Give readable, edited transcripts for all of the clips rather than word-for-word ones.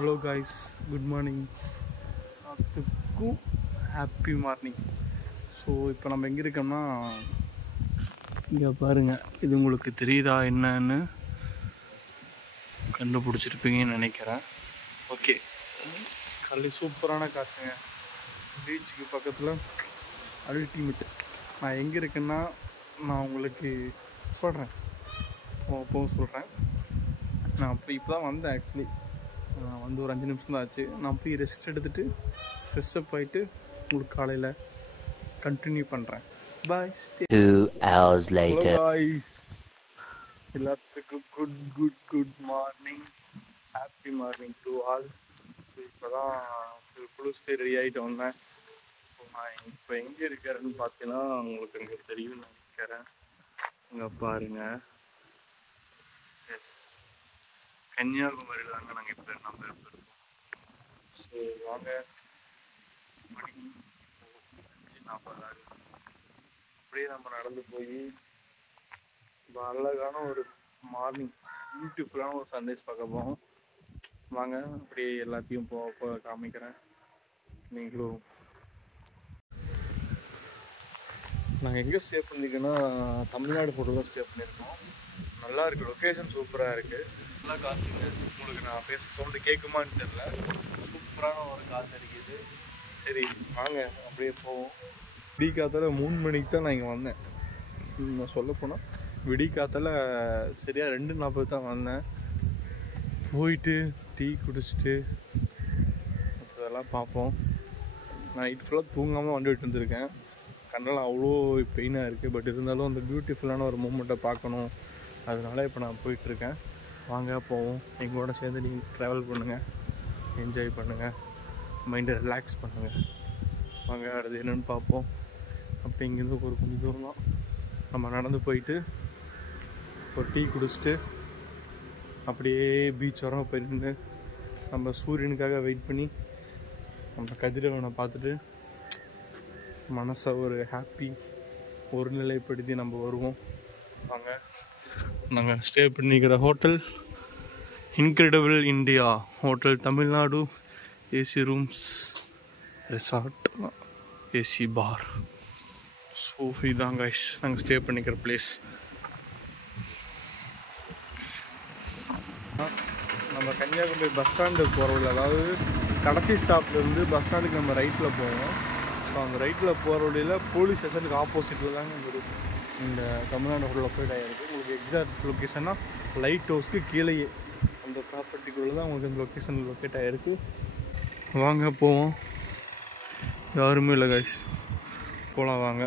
Hello guys, good morning. அதுக்கும் happy morning. So இப்போ நம்ம எங்கே இருக்கோம்னா, இங்கே பாருங்கள், இது உங்களுக்கு தெரியுதா என்னன்னு கண்டுபிடிச்சிருப்பீங்கன்னு நினைக்கிறேன். ஓகே, கல்லி சூப்பரான காற்றுங்க, பீச்சுக்கு பக்கத்தில் அல்டிமேட். நான் எங்கே இருக்கேன்னா நான் உங்களுக்கு சொல்கிறேன், அப்பவும் சொல்கிறேன். நான் இப்போ தான் வந்தேன். ஆக்சுவலி நான் வந்து ஒரு 5 நிமிஷம் தான் ஆச்சு. நான் போய் ரெஸ்ட் எடுத்துகிட்டு ஃப்ரெஷ்ஷப் ஆகிட்டு உங்களுக்கு காலையில் கண்டினியூ பண்ணுறேன். பாய். 2 hours later. பாய்ஸ், எல்லாத்துக்கும் good morning, happy morning to all. So இப்போ தான் குளிச்சுட்டு ரெடி ஆகிட்டு வந்தேன். ஸோ நான் இப்போ எங்கே இருக்கிறேன்னு பார்த்தீங்கன்னா உங்களுக்கு அங்கே தெரியும்னு நினைக்கிறேன். அங்கே பாருங்கள். எஸ், கன்னியாகுமரியில் தாங்க நாங்கள் இப்போ நம்ம இருக்கோம். ஸோ வாங்க, மணி 5:40 அப்படியே நம்ம நடந்து போய் அழகான ஒரு மார்னிங், பியூட்டிஃபுல்லான ஒரு சன்ரைஸ் பார்க்க போவோம். வாங்க, அப்படியே எல்லாத்தையும் போக காமிக்கிறேன். நீங்களும் நாங்கள் எங்கே ஸ்டே பண்ணியிருக்கோன்னா தமிழ்நாடு ஹோட்டல் தான் ஸ்டே பண்ணியிருக்கோம். நல்லா இருக்குது, லொக்கேஷன் சூப்பராக இருக்குது. நல்லா காற்றுங்க. உங்களுக்கு நான் பேச சவுண்டு கேட்குமான்னு தெரில, சூப்பரான ஒரு காற்று அடிக்குது. சரி வாங்க அப்படியே போவோம். விடி காத்தால 3 மணிக்கு தான் நான் இங்கே வந்தேன். நான் சொல்லப்போனால் விடி காத்தால சரியாக 2:40 தான் வந்தேன். போயிட்டு டீ குடிச்சிட்டு அதெல்லாம் பார்ப்போம். நான் நைட் ஃபுல்லாக தூங்காமல் வண்டி விட்டு வந்திருக்கேன். கண்ணெல்லாம் அவ்வளோ பெயினாக இருக்குது. பட் இருந்தாலும் அந்த பியூட்டிஃபுல்லான ஒரு மூமெண்ட்டை பார்க்கணும், அதனால இப்போ நான் போயிட்டுருக்கேன். வாங்க போவோம். எங்களோட சேர்ந்து நீங்கள் ட்ராவல் பண்ணுங்கள், என்ஜாய் பண்ணுங்கள், மைண்டை ரிலாக்ஸ் பண்ணுங்கள். வாங்க, அடுத்து என்னென்னு பார்ப்போம். அப்படி இங்கேருந்து ஒரு கொஞ்சம் தூரம் தான் நம்ம நடந்து போயிட்டு ஒரு டீ குடிச்சிட்டு அப்படியே பீச் வரோம். போயிட்டு நம்ம சூரியனுக்காக வெயிட் பண்ணி நம்ம கதிரவனை பார்த்துட்டு மனசை ஒரு ஹாப்பி ஒருநிலைப்படுத்தி நம்ம வருவோம். வாங்க, நாங்கள் ஸ்டே பண்ணிக்கிற hotel incredible India hotel, Tamil Nadu. AC rooms, resort, AC bar. So இதுதான் கைஸ் நாங்கள் ஸ்டே பண்ணிக்கிற பிளேஸ். நம்ம கன்னியாகுமரி பஸ் ஸ்டாண்டு போகிறவங்க, அதாவது கடைசி ஸ்டாப்லேருந்து பஸ் ஸ்டாண்டுக்கு நம்ம ரைட்டில் போவோம். ஸோ அந்த ரைட்டில் போகிற வழியில் போலீஸ் ஸ்டேஷனுக்கு ஆப்போசிட்டில் தாங்க இந்த தமிழ்நாடு ஹோட்டல் லொக்கேட் ஆகிருக்கு. உங்களுக்கு எக்ஸாக்ட் லொக்கேஷன்னா லைட் ஹவுஸ்க்கு கீழேயே அந்த ப்ராப்பர்ட்டிக்குள்ளே தான் உங்களுக்கு இந்த லொக்கேஷன் லொக்கேட் ஆகிருக்கு. வாங்க போவோம். யாருமே இல்லை கைஸ், போகலாம் வாங்க.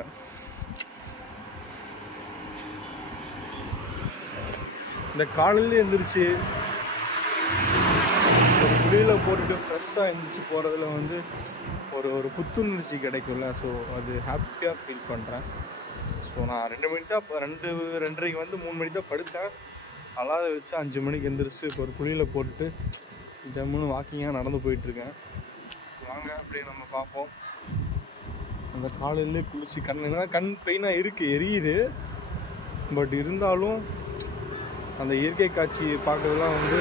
இந்த காலையிலே எழுந்திரிச்சு ஒரு குடியில் போட்டுட்டு ஃப்ரெஷ்ஷாக எழுந்திரிச்சு போகிறதுல வந்து ஒரு புத்துணர்ச்சி கிடைக்கும்ல. ஸோ அது ஹாப்பியாக ஃபீல் பண்ணுறேன். ஸோ நான் 2 மணிக்கு தான் 2:30 வந்து 3 மணிக்கு தான் படுத்தேன். அலாத வச்சு 5 மணிக்கு எழுந்திரிச்சு இப்போ ஒரு குழியில் போட்டுட்டு ஜம்முன்னு வாக்கிங்காக நடந்து போயிட்டுருக்கேன். வாங்க அப்படியே நம்ம பார்ப்போம். அந்த காலையிலே குளிச்சு கண் பெயினாக இருக்குது, எரியுது. பட் இருந்தாலும் அந்த இயற்கை காட்சி பார்க்கறதுலாம் வந்து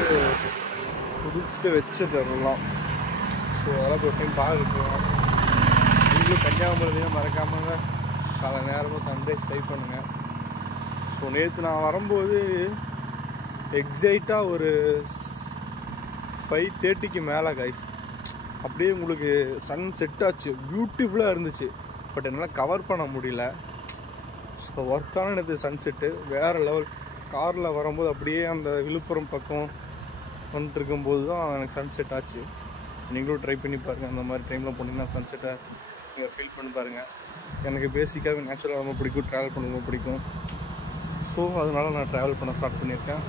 புதுப்பிட்டு வச்சது அதெல்லாம். ஸோ அதெல்லாம் ஒரு டைம் பார்க்கலாம். நீங்களும் கன்னியாகுமரியும் மறக்காமல் காலை நேரமும் சன்ரைஸ் ட்ரை பண்ணுங்கள். ஸோ நேற்று நான் வரும்போது எக்ஸைட்டாக ஒரு 5:30க்கு மேலே கைஸ் அப்படியே உங்களுக்கு சன் செட் ஆச்சு, பியூட்டிஃபுல்லாக இருந்துச்சு. பட் என்னால் கவர் பண்ண முடியல. ஸோ ஒர்க்கான நேற்று சன்செட்டு வேறு லெவல். காரில் வரும்போது அப்படியே அந்த விழுப்புரம் பக்கம் வந்துட்டு இருக்கும்போது தான் எனக்கு சன்செட் ஆச்சு. நீங்களும் ட்ரை பண்ணி பாருங்கள். அந்த மாதிரி டைமில் போனீங்கன்னா சன்செட்டை நீங்கள் ஃபீல் பண்ணி பாருங்கள். எனக்கு பேசிக்காகவே நேச்சுரலாக ரொம்ப பிடிக்கும், ட்ராவல் பண்ண ரொம்ப பிடிக்கும். ஸோ அதனால் நான் ட்ராவல் பண்ண ஸ்டார்ட் பண்ணியிருக்கேன்.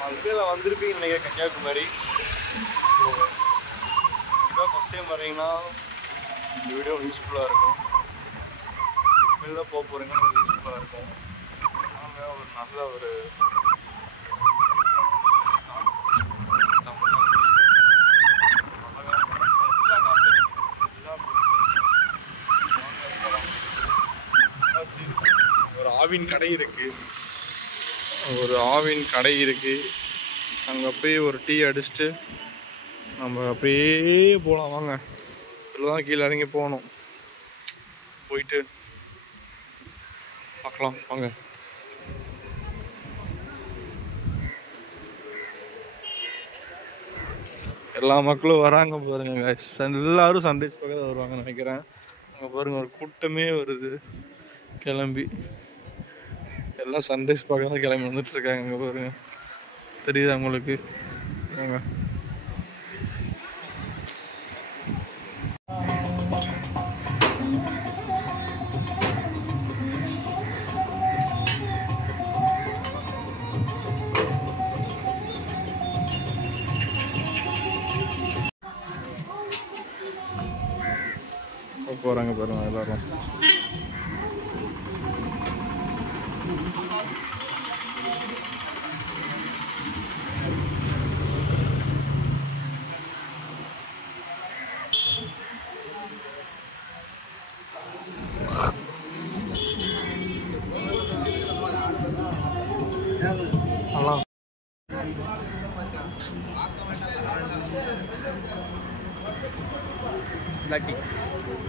வாழ்க்கையில் வந்திருப்பீங்கன்னு நினைக்கிறேன் கன்னியாகுமரி. ஸோ இதுதான் ஃபஸ்ட் டைம் வரீங்கன்னா இந்த வீடியோ யூஸ்ஃபுல்லாக இருக்கும். இனிமேல் தான் போக போகிறீங்கன்னா யூஸ்ஃபுல்லாக இருக்கும். நாங்கள் ஒரு நல்ல ஒரு ஆவின் கடை இருக்குது. ஒரு ஆவின் கடை இருக்குது. அங்கே போய் ஒரு டீ அடிச்சுட்டு நம்ம அப்படியே போகலாம். வாங்க, இதில் தான் கீழே இறங்கி போகணும். போயிட்டு பார்க்கலாம் வாங்க. எல்லா மக்களும் வராங்க பாருங்க. எல்லாரும் சன்ரைஸ் பார்க்க தான் வருவாங்கன்னு நினைக்கிறேன். அங்கே பாருங்க, ஒரு கூட்டமே வருது கிளம்பி. எல்லாம் சன்ரைஸ் பார்க்க தான் கிளம்பி வந்துட்டு இருக்காங்க. அங்கே பாருங்க, தெரியுதா உங்களுக்கு? வாங்க. போகிறாங்க பாருங்க எல்லாரும்.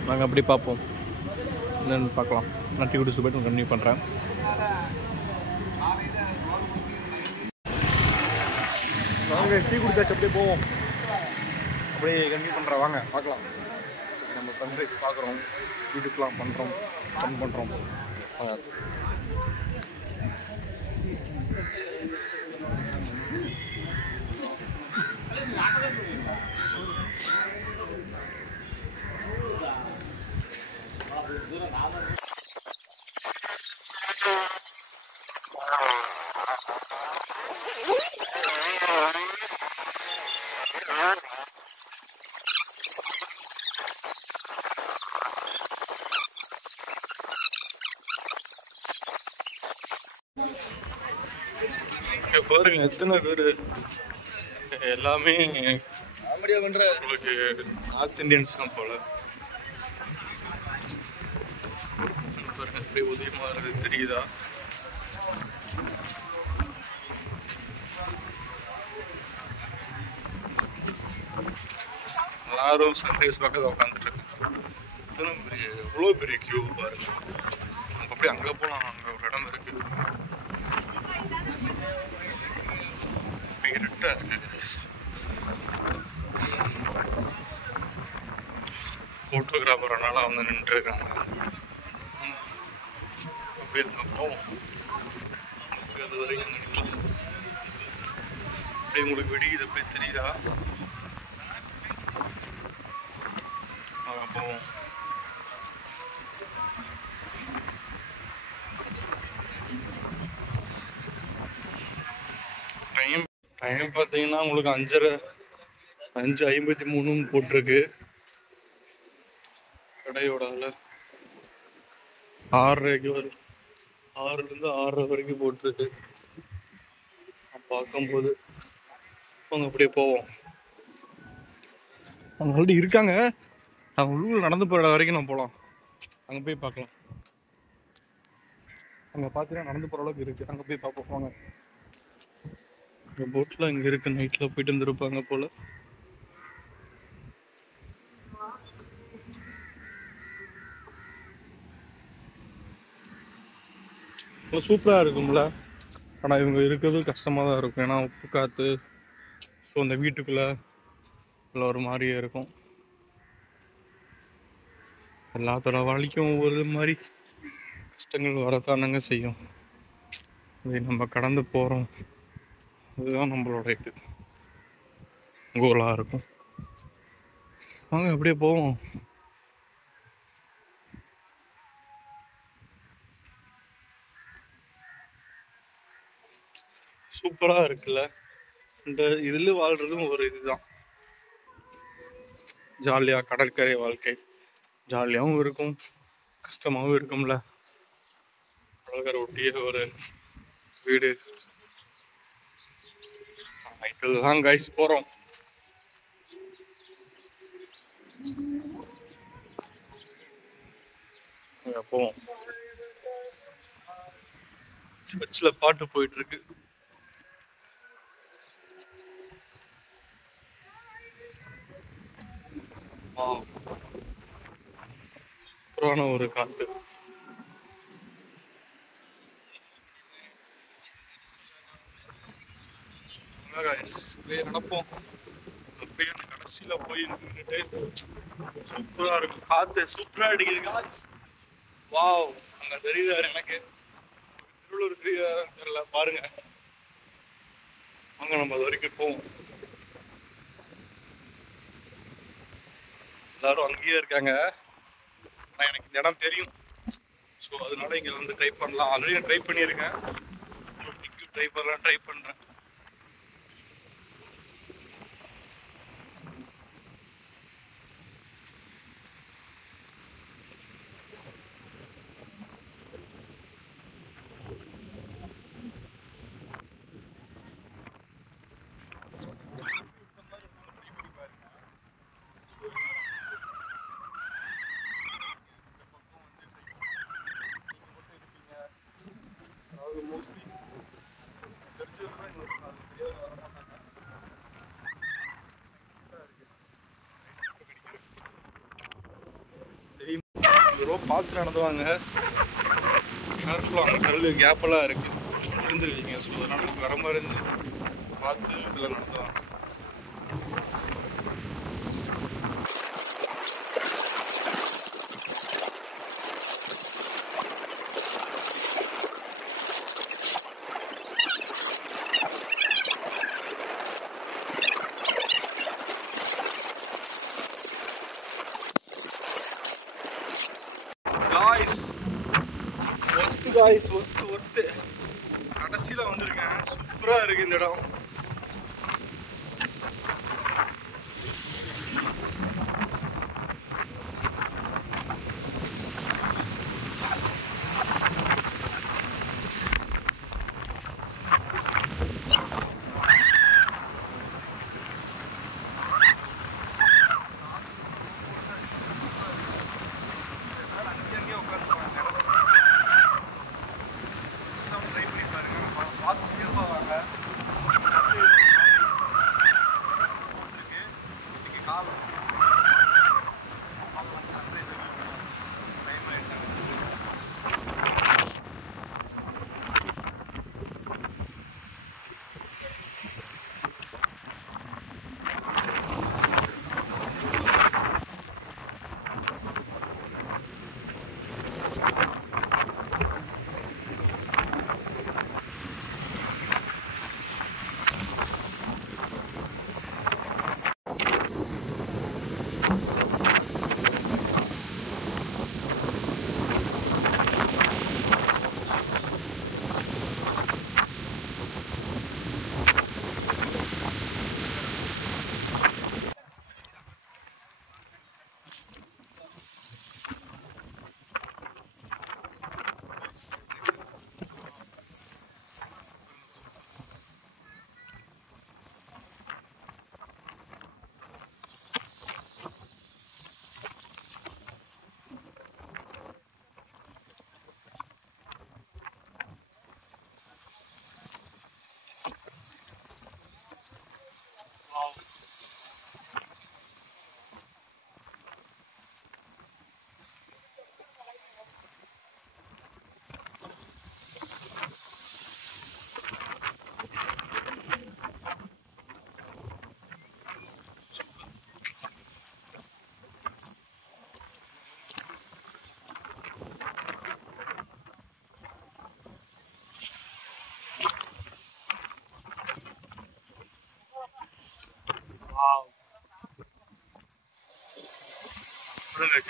நாங்கள் அப்படி பார்ப்போம், என்னென்னு பார்க்கலாம். நான் டீ குடிச்சு போய்ட்டு கண்டினியூ பண்ணுறேன். நாங்கள் டீ குடிச்சாச்சு, அப்படியே போவோம். அப்படியே கண்டினியூ பண்ணுறேன். வாங்க பார்க்கலாம். நம்ம சன்ரைஸ் பார்க்குறோம், வீட்டுக்கெலாம் பண்ணுறோம், ஃபன் பண்ணுறோம். பாருங்க எத்தனை பேர், எல்லாமே உங்களுக்கு நார்த் இந்தியன்ஸ் தான் போல. பாருங்க எப்படி உதயமா இருக்குது, தெரியுதா? எல்லாரும் சன்ரைஸ் பக்கத்தில் உட்காந்துட்டு இருக்காங்க. இத்தனை பெரிய, எவ்வளோ பெரிய கியூ பாருங்க. நம்ம அப்படியே அங்கே போகலாம். அங்கே ஒரு இடம் இருக்கு, இருட்டா இருக்கு. ஃபோட்டோகிராஃபர்னால அவங்க நின்றுருக்காங்க. அப்படியே அங்கே போவோம். அது வரைக்கும் அங்கே நிற்கலாம். அப்படியே உங்களுக்கு வெடிக்குது, அப்படியே தெரியுதா? போவோம். டைம் பார்த்தீங்கன்னா உங்களுக்கு 5:53 போட்டிருக்கு. கடையோட 6:30 வரும். 6லேருந்து 6:30 வரைக்கும் போட்டிருக்கு. பார்க்கும்போது அவங்க அப்படியே போவோம். அவங்க ஆல்ரெடி இருக்காங்க. அவங்க உள்ளூர் நடந்து போகிற வரைக்கும் நம்ம போகலாம். அங்கே போய் பார்க்கலாம். அங்கே பார்த்தீங்கன்னா நடந்து போகிற அளவுக்கு இருக்குது. அங்கே போய் பார்ப்போம் வாங்க. இந்த போட்டில் இங்கே இருக்குது. நைட்டில் போயிட்டு வந்துருப்பாங்க போல். சூப்பராக இருக்கும்ல. ஆனால் இவங்க இருக்கிறது கஷ்டமாக தான் இருக்கும். ஏன்னா உப்பு காற்று. ஸோ அந்த வீட்டுக்குள்ளே எல்லாம் ஒரு மாதிரியே இருக்கும். எல்லாத்தோட வாழ்க்கையும் ஒவ்வொரு மாதிரி கஷ்டங்கள் வரத்தானங்க செய்யும். இதை நம்ம கடந்து போகிறோம். அதுதான் நம்மளோட இது கோலாக இருக்கும். வாங்க அப்படியே போவோம். சூப்பராக இருக்குல்ல. இந்த இதில் வாழ்றதும் ஒரு இதுதான். ஜாலியாக கடற்கரை வாழ்க்கை ஜாலியாகவும் இருக்கும், கஷ்டமாகவும் இருக்கும்ல. கடற்கரை ஒட்டிய ஒரு வீடு. நைட்டில் தான் கைஸ் போகிறோம். போவோம். சர்ச்சில் பாட்டு போயிட்டு இருக்கு. சூப்பரான ஒரு காத்து. நடப்போம் அப்படியே அந்த கடைசியில போய் நின்றுட்டு சூப்பரா இருக்கும். காத்து சூப்பரா அடிக்குது காய்ஸ். வாவ், அங்க தெரியுது எனக்கு. திருவள்ளூர் தெரியல பாருங்க. அங்க நம்ம அது வரைக்கும் போவோம். எல்லாரும் அங்கேயே இருக்காங்க. ஆனால் எனக்கு இந்த இடம் தெரியும். ஸோ அதனால இங்கே வந்து ட்ரை பண்ணலாம். ஆல்ரெடி ட்ரை பண்ணியிருக்கேன். ட்ரை பண்ணுறேன். பார்த்து நடந்துவாங்க. கேர்ஃபுல்லாக அங்கே கல் கேப்பெல்லாம் இருக்குது, விழுந்துருவீங்க. ஸோ அதனால் வர மாதிரி இருந்து பார்த்து இதில் நடந்துவாங்க. ஒர்த்து கடைசியில் வந்திருக்கேன். சூப்பராக இருக்கு இந்த இடம்.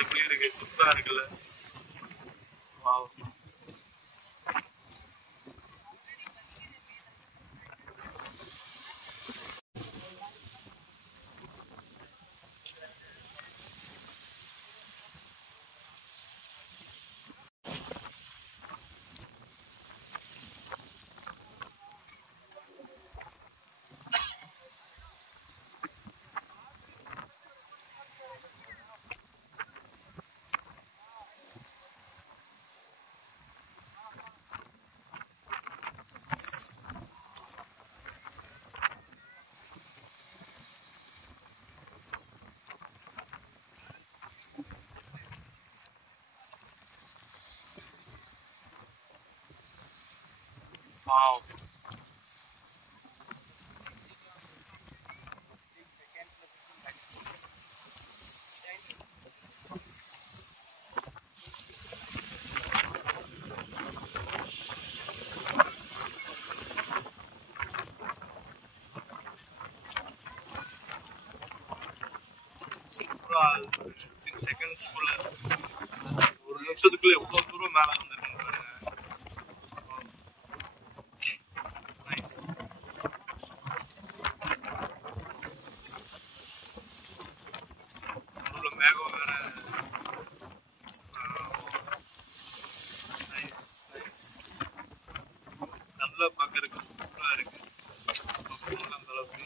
எப்படி இருக்கு? சூப்பரா இருக்குல்ல? வாவ். வாவ். சூப்பரா 15 செகண்ட்ஸ்குள்ள ஒரு நிமிஷத்துக்குள்ள எவ்வளவு தூரம் மேல வந்திருக்குன்னு பாருங்க. நைஸ். அவ்வளோ மேகம் வேற. Nice nice. நல்லா பார்க்கறதுக்கு சூப்பரா இருக்கு. ஃபோன்ல அந்த அளவுக்கு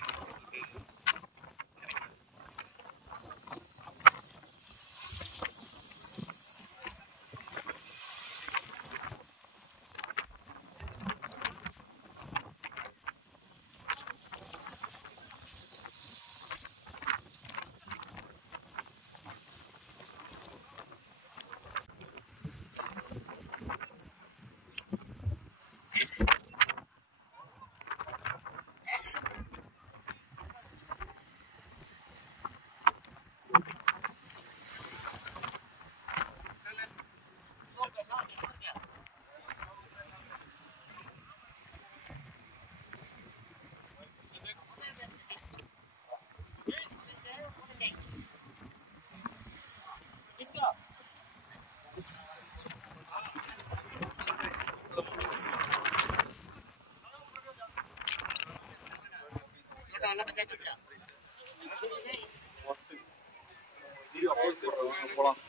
போலாம்.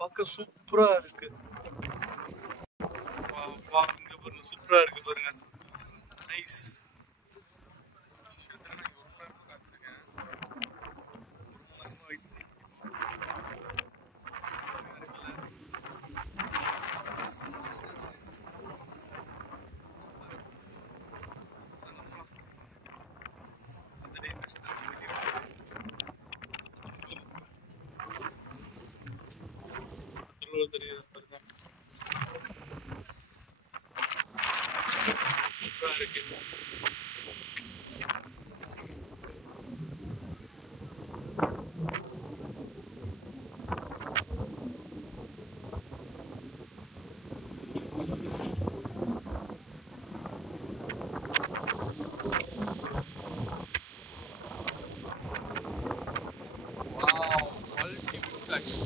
பார்க்க சூப்பரா இருக்கு. இங்க பாருங்க, சூப்பரா இருக்கு பாருங்க. நைஸ். தெரியுது பாருங்க, சூப்பரா இருக்கு. Wow, multiplex.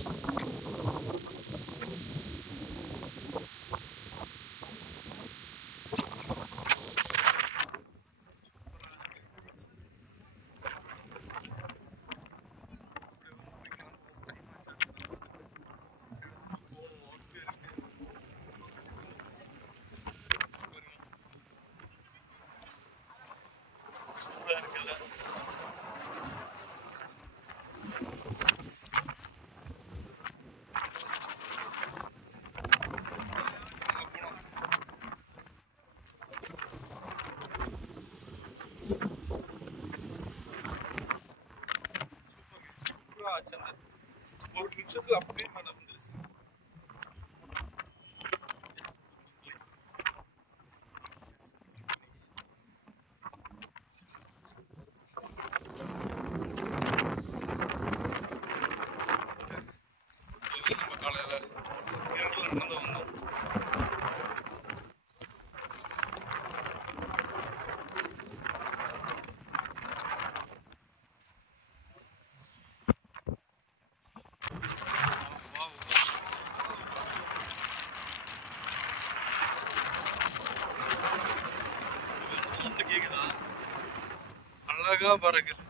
ஒரு நிமிஷத்துல அப்படியே மேல வந்துருச்சு. நம்ம காலையில இருட்டுல நடந்து வந்தோம். சவுண்ட் கேக்குதா? அழகா பறக்குது.